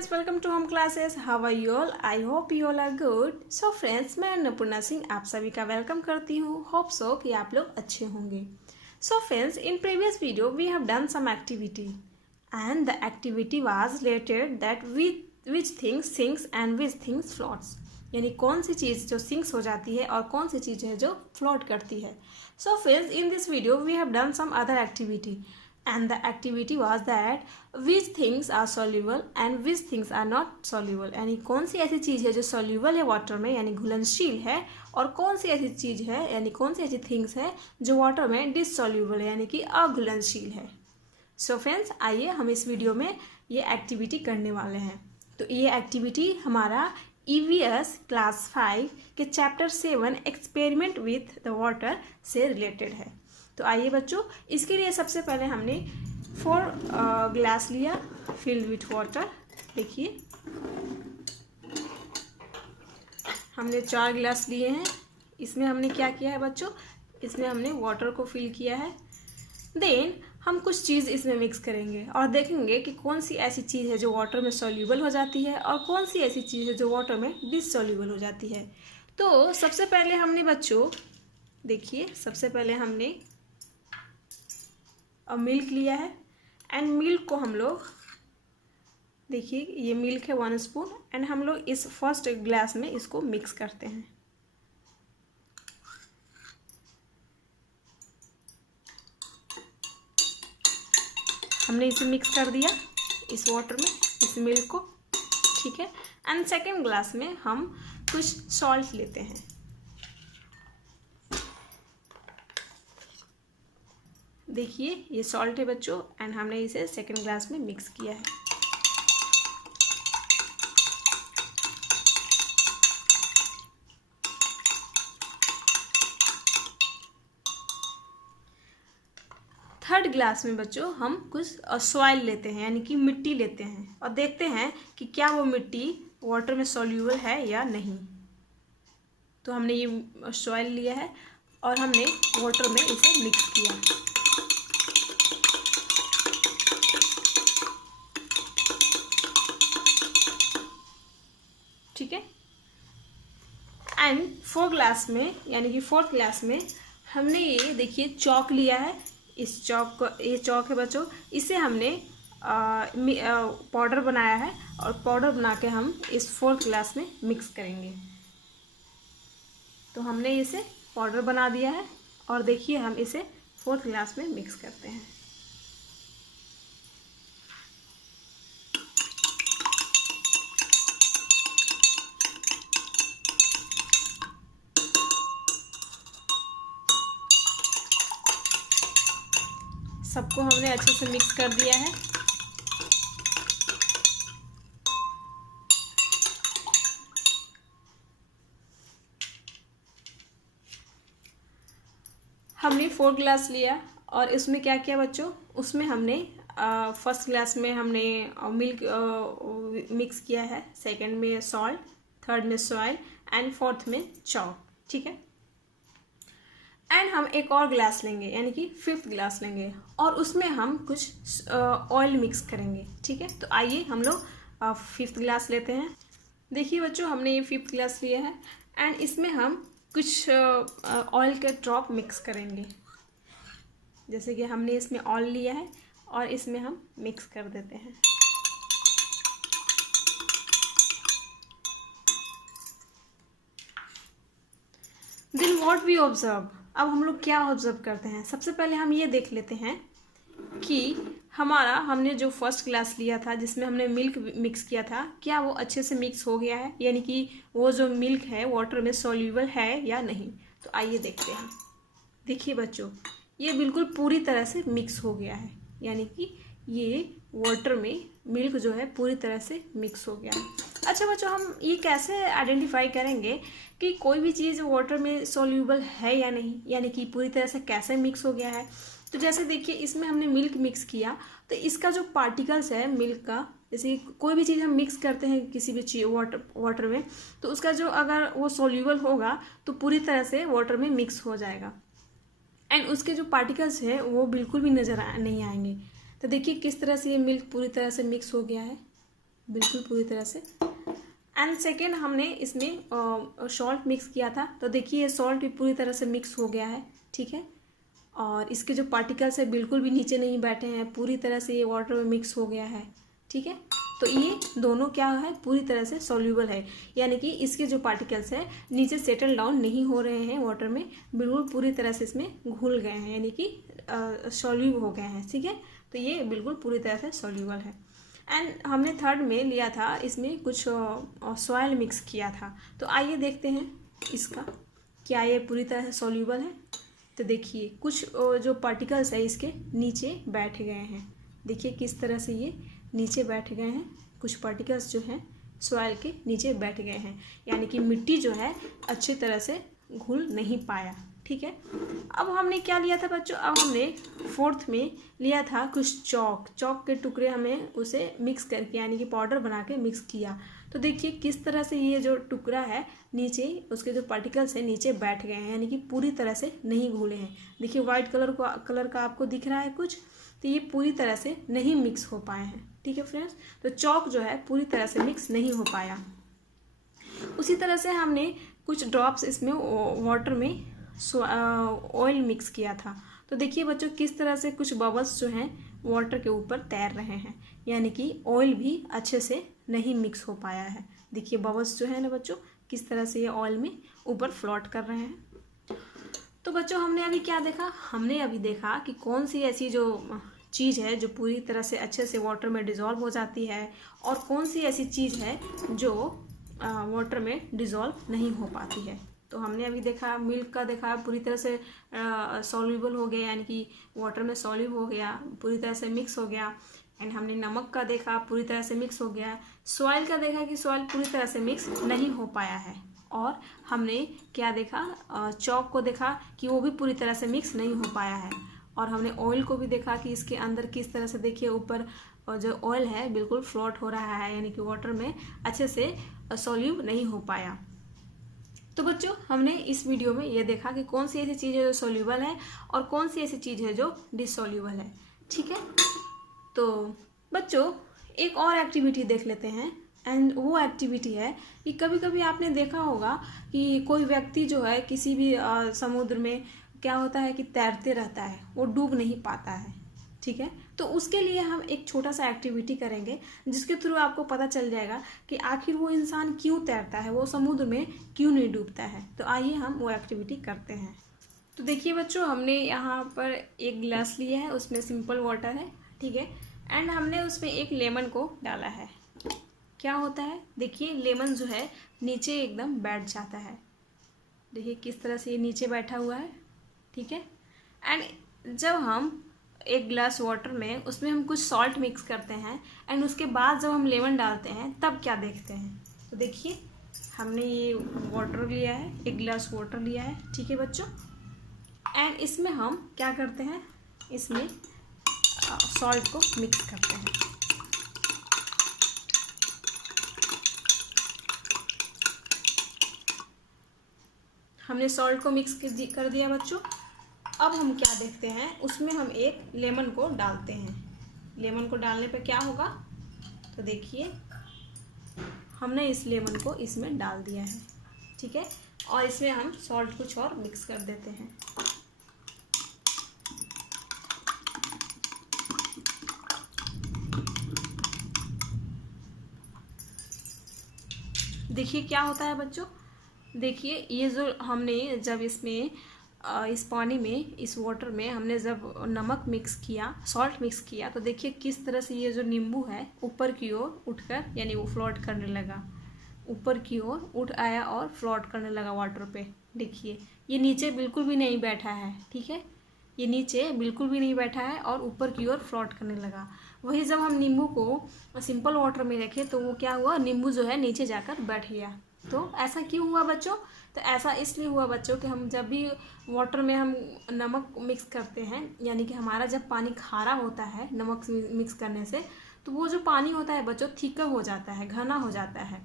friends, welcome to home classes. How are you all? I hope you all are good. So friends, मैं अन्नपूर्णा सिंह आप सभी का welcome करती हूँ. Hope so कि आप लोग अच्छे होंगे. So friends, in previous video we have done some activity and the activity was related that which things sinks and which things floats. यानी कौन सी चीज़ जो सिंक्स हो जाती है और कौन सी चीज़ है जो फ्लोट करती है. So friends, in this video we have done some other activity. And the activity was that which things are soluble and which things are not soluble. यानी कौन सी ऐसी चीज़ है जो soluble है वाटर में यानी घुलनशील है और कौन सी ऐसी चीज़ है यानी कौन सी ऐसी थिंग्स है जो वाटर में डिसोल्यूबल है यानी कि अघुलनशील है. सो फ्रेंड्स, आइए हम इस वीडियो में ये एक्टिविटी करने वाले हैं. तो ये एक्टिविटी हमारा EVS क्लास 5 के chapter 7 experiment with the water से रिलेटेड है. तो आइए बच्चों, इसके लिए सबसे पहले हमने 4 ग्लास लिया फिल्ड विथ वाटर. देखिए हमने 4 ग्लास लिए हैं. इसमें हमने क्या किया है बच्चों, इसमें हमने वाटर को फिल किया है. देन हम कुछ चीज़ इसमें मिक्स करेंगे और देखेंगे कि कौन सी ऐसी चीज़ है जो वाटर में सॉल्यूबल हो जाती है और कौन सी ऐसी चीज़ है जो वाटर में डिसॉल्यूबल हो जाती है. तो सबसे पहले हमने बच्चों देखिए, सबसे पहले हमने मिल्क लिया है एंड मिल्क को हम लोग देखिए ये मिल्क है 1 स्पून एंड हम लोग इस फर्स्ट ग्लास में इसको मिक्स करते हैं. हमने इसे मिक्स कर दिया इस वाटर में, इस मिल्क को. ठीक है. एंड सेकेंड ग्लास में हम कुछ सॉल्ट लेते हैं. देखिए ये सॉल्ट है बच्चों एंड हमने इसे सेकेंड ग्लास में मिक्स किया है. थर्ड ग्लास में बच्चों हम कुछ सॉइल लेते हैं यानी कि मिट्टी लेते हैं और देखते हैं कि क्या वो मिट्टी वाटर में सॉल्यूबल है या नहीं. तो हमने ये सॉइल लिया है और हमने वाटर में इसे मिक्स किया. ठीक है. एंड 4 ग्लास में यानी कि 4th ग्लास में हमने ये देखिए चॉक लिया है. इस चॉक को, ये चॉक है बच्चों, इसे हमने पाउडर बनाया है और पाउडर बना के हम इस 4th ग्लास में मिक्स करेंगे. तो हमने इसे पाउडर बना दिया है और देखिए हम इसे 4th ग्लास में मिक्स करते हैं. सबको हमने अच्छे से मिक्स कर दिया है. हमने 4 ग्लास लिया और इसमें क्या किया बच्चों, उसमें हमने फर्स्ट ग्लास में हमने मिल्क मिक्स किया है, सेकंड में सॉल्ट, थर्ड में सॉइल एंड 4th में चॉक. ठीक है. एंड हम एक और ग्लास लेंगे यानी कि 5th ग्लास लेंगे और उसमें हम कुछ ऑयल मिक्स करेंगे. ठीक है. तो आइए हम लोग 5th ग्लास लेते हैं. देखिए बच्चों, हमने ये 5th ग्लास लिया है एंड इसमें हम कुछ ऑयल के ड्रॉप मिक्स करेंगे. जैसे कि हमने इसमें ऑयल लिया है और इसमें हम मिक्स कर देते हैं. Then what we observe. अब हम लोग क्या ऑब्जर्व करते हैं, सबसे पहले हम ये देख लेते हैं कि हमने जो फर्स्ट ग्लास लिया था जिसमें हमने मिल्क मिक्स किया था, क्या वो अच्छे से मिक्स हो गया है यानी कि वो जो मिल्क है वाटर में सॉल्यूबल है या नहीं. तो आइए देखते हैं. देखिए बच्चों, ये बिल्कुल पूरी तरह से मिक्स हो गया है यानी कि ये वाटर में मिल्क जो है पूरी तरह से मिक्स हो गया है. अच्छा बच्चों, हम ये कैसे आइडेंटिफाई करेंगे कि कोई भी चीज़ वाटर में सॉल्यूबल है या नहीं, यानी कि पूरी तरह से कैसे मिक्स हो गया है. तो जैसे देखिए इसमें हमने मिल्क मिक्स किया तो इसका जो पार्टिकल्स है मिल्क का, जैसे कोई भी चीज़ हम मिक्स करते हैं किसी भी चीज़ वाटर में, तो उसका जो अगर वो सॉल्यूबल होगा तो पूरी तरह से वाटर में मिक्स हो जाएगा एंड उसके जो पार्टिकल्स है वो बिल्कुल भी नहीं आएंगे. तो देखिए किस तरह से ये मिल्क पूरी तरह से मिक्स हो गया है. बिल्कुल पूरी तरह से। एंड सेकेंड हमने इसमें सॉल्ट मिक्स किया था, तो देखिए सॉल्ट भी पूरी तरह से मिक्स हो गया है, ठीक है। और इसके जो पार्टिकल्स है बिल्कुल भी नीचे नहीं बैठे हैं, पूरी तरह से ये वाटर में मिक्स हो गया है, ठीक है। तो ये दोनों क्या है, पूरी तरह से सॉल्यूबल है, यानी कि इसके जो पार्टिकल्स है नीचे सेटल डाउन नहीं हो रहे हैं वाटर में, बिल्कुल पूरी तरह से इसमें घुल गए हैं, यानी कि सॉल्यूब हो गए हैं, ठीक है। तो ये बिल्कुल पूरी तरह से सॉल्यूबल है। एंड हमने थर्ड में लिया था, इसमें कुछ सॉइल मिक्स किया था। तो आइए देखते हैं इसका क्या ये पूरी तरह से सॉल्यूबल है। तो देखिए कुछ जो पार्टिकल्स है इसके नीचे बैठ गए हैं, देखिए किस तरह से ये नीचे बैठ गए हैं, कुछ पार्टिकल्स जो हैं सॉइल के नीचे बैठ गए हैं, यानी कि मिट्टी जो है अच्छी तरह से घुल नहीं पाया, ठीक है। अब हमने क्या लिया था बच्चों, अब हमने फोर्थ में लिया था कुछ चौक के टुकड़े, हमें उसे मिक्स करके यानी कि पाउडर बना के मिक्स किया। तो देखिए किस तरह से ये जो टुकड़ा है नीचे उसके जो पार्टिकल्स हैं नीचे बैठ गए हैं, यानी कि पूरी तरह से नहीं घुले हैं। देखिए वाइट कलर का आपको दिख रहा है कुछ, तो ये पूरी तरह से नहीं मिक्स हो पाए हैं, ठीक है फ्रेंड्स। तो चौक जो है पूरी तरह से मिक्स नहीं हो पाया। उसी तरह से हमने कुछ ड्रॉप्स इसमें वाटर में ऑयल मिक्स किया था। तो देखिए बच्चों किस तरह से कुछ बबल्स जो हैं वाटर के ऊपर तैर रहे हैं, यानी कि ऑयल भी अच्छे से नहीं मिक्स हो पाया है। देखिए बबल्स जो है ना बच्चों, किस तरह से ये ऑयल में ऊपर फ्लोट कर रहे हैं। तो बच्चों हमने अभी क्या देखा, हमने अभी देखा कि कौन सी ऐसी जो चीज़ है जो पूरी तरह से अच्छे से वाटर में डिज़ोल्व हो जाती है, और कौन सी ऐसी चीज़ है जो वाटर में डिज़ोल्व नहीं हो पाती है। तो हमने अभी देखा मिल्क का, देखा पूरी तरह से सॉल्यूबल हो गया, यानी कि वाटर में सॉल्यूब हो गया, पूरी तरह से मिक्स हो गया। एंड हमने नमक का देखा पूरी तरह से मिक्स हो गया। सॉइल का देखा कि सॉइल पूरी तरह से मिक्स नहीं हो पाया है। और हमने क्या देखा, चौक को देखा कि वो भी पूरी तरह से मिक्स नहीं हो पाया है। और हमने ऑयल को भी देखा कि इसके अंदर किस तरह से, देखिए ऊपर जो ऑयल है बिल्कुल फ्लोट हो रहा है, यानी कि वाटर में अच्छे से सॉल्यूब नहीं हो पाया। तो बच्चों हमने इस वीडियो में ये देखा कि कौन सी ऐसी चीज़ है जो सॉल्यूबल है और कौन सी ऐसी चीज़ है जो डिसॉल्यूबल है, ठीक है। तो बच्चों एक और एक्टिविटी देख लेते हैं। एंड वो एक्टिविटी है कि कभी कभी आपने देखा होगा कि कोई व्यक्ति जो है किसी भी समुद्र में क्या होता है कि तैरते रहता है, वो डूब नहीं पाता है, ठीक है। तो उसके लिए हम एक छोटा सा एक्टिविटी करेंगे जिसके थ्रू आपको पता चल जाएगा कि आखिर वो इंसान क्यों तैरता है, वो समुद्र में क्यों नहीं डूबता है। तो आइए हम वो एक्टिविटी करते हैं। तो देखिए बच्चों हमने यहाँ पर एक गिलास लिया है, उसमें सिंपल वाटर है, ठीक है। एंड हमने उसमें एक लेमन को डाला है। क्या होता है, देखिए लेमन जो है नीचे एकदम बैठ जाता है, देखिए किस तरह से ये नीचे बैठा हुआ है, ठीक है। एंड जब हम एक गिलास वाटर में उसमें हम कुछ सॉल्ट मिक्स करते हैं एंड उसके बाद जब हम लेमन डालते हैं तब क्या देखते हैं। तो देखिए हमने ये वाटर लिया है, एक गिलास वाटर लिया है, ठीक है बच्चों। एंड इसमें हम क्या करते हैं, इसमें सॉल्ट को मिक्स करते हैं। हमने सॉल्ट को मिक्स कर दिया बच्चों। अब हम क्या देखते हैं, उसमें हम एक लेमन को डालते हैं। लेमन को डालने पे क्या होगा, तो देखिए हमने इस लेमन को इसमें डाल दिया है, ठीक है। और इसमें हम सॉल्ट कुछ और मिक्स कर देते हैं। देखिए क्या होता है बच्चों, देखिए ये जो हमने जब इसमें इस पानी में, इस वाटर में हमने जब नमक मिक्स किया, सॉल्ट मिक्स किया, तो देखिए किस तरह से ये जो नींबू है ऊपर की ओर उठकर, यानी वो फ्लोट करने लगा, ऊपर की ओर उठ आया और फ्लोट करने लगा वाटर पे। देखिए ये नीचे बिल्कुल भी नहीं बैठा है, ठीक है, ये नीचे बिल्कुल भी नहीं बैठा है और ऊपर की ओर फ्लोट करने लगा। वही जब हम नींबू को सिंपल वाटर में रखे तो वो क्या हुआ, नींबू जो है नीचे जाकर बैठ गया। तो ऐसा क्यों हुआ बच्चों, तो ऐसा इसलिए हुआ बच्चों कि हम जब भी वाटर में हम नमक मिक्स करते हैं, यानी कि हमारा जब पानी खारा होता है नमक मिक्स करने से, तो वो जो पानी होता है बच्चों थिकर हो जाता है, घना हो जाता है,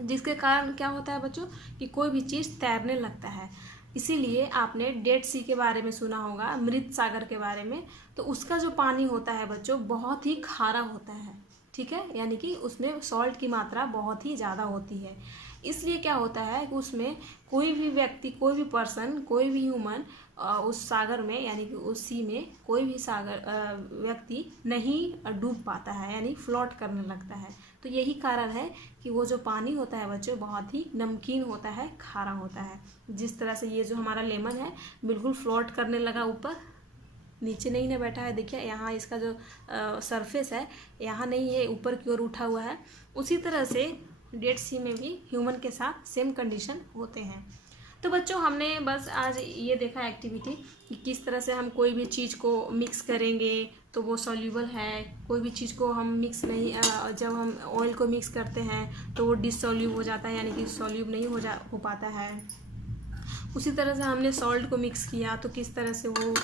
जिसके कारण क्या होता है बच्चों कि कोई भी चीज़ तैरने लगता है। इसीलिए आपने डेड सी के बारे में सुना होगा, मृत सागर के बारे में, तो उसका जो पानी होता है बच्चों बहुत ही खारा होता है, ठीक है, यानी कि उसमें सॉल्ट की मात्रा बहुत ही ज़्यादा होती है। इसलिए क्या होता है कि उसमें कोई भी व्यक्ति, कोई भी पर्सन, कोई भी ह्यूमन उस सागर में यानी कि उस सी में कोई भी व्यक्ति नहीं डूब पाता है, यानी फ्लोट करने लगता है। तो यही कारण है कि वो जो पानी होता है बच्चों बहुत ही नमकीन होता है, खारा होता है। जिस तरह से ये जो हमारा लेमन है बिल्कुल फ्लोट करने लगा, ऊपर नीचे नहीं ना बैठा है, देखिए यहाँ इसका जो सरफेस है यहाँ नहीं है, ऊपर की ओर उठा हुआ है। उसी तरह से डेड सी में भी ह्यूमन के साथ सेम कंडीशन होते हैं। तो बच्चों हमने बस आज ये देखा एक्टिविटी कि किस तरह से हम कोई भी चीज़ को मिक्स करेंगे तो वो सॉल्यूबल है, कोई भी चीज़ को हम मिक्स नहीं, जब हम ऑयल को मिक्स करते हैं तो वो डिसॉल्यूब हो जाता है, यानी कि सॉल्यूब नहीं हो पाता है। उसी तरह से हमने सॉल्ट को मिक्स किया तो किस तरह से वो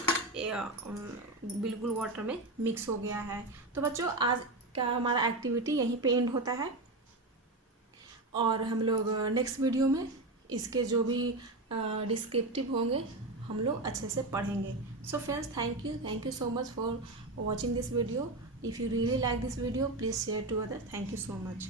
बिल्कुल वाटर में मिक्स हो गया है। तो बच्चों आज का हमारा एक्टिविटी यहीं पे एंड होता है और हम लोग नेक्स्ट वीडियो में इसके जो भी डिस्क्रिप्टिव होंगे हम लोग अच्छे से पढ़ेंगे। So friends, thank you so much for watching this video. If you really like this video please share to other. Thank you so much.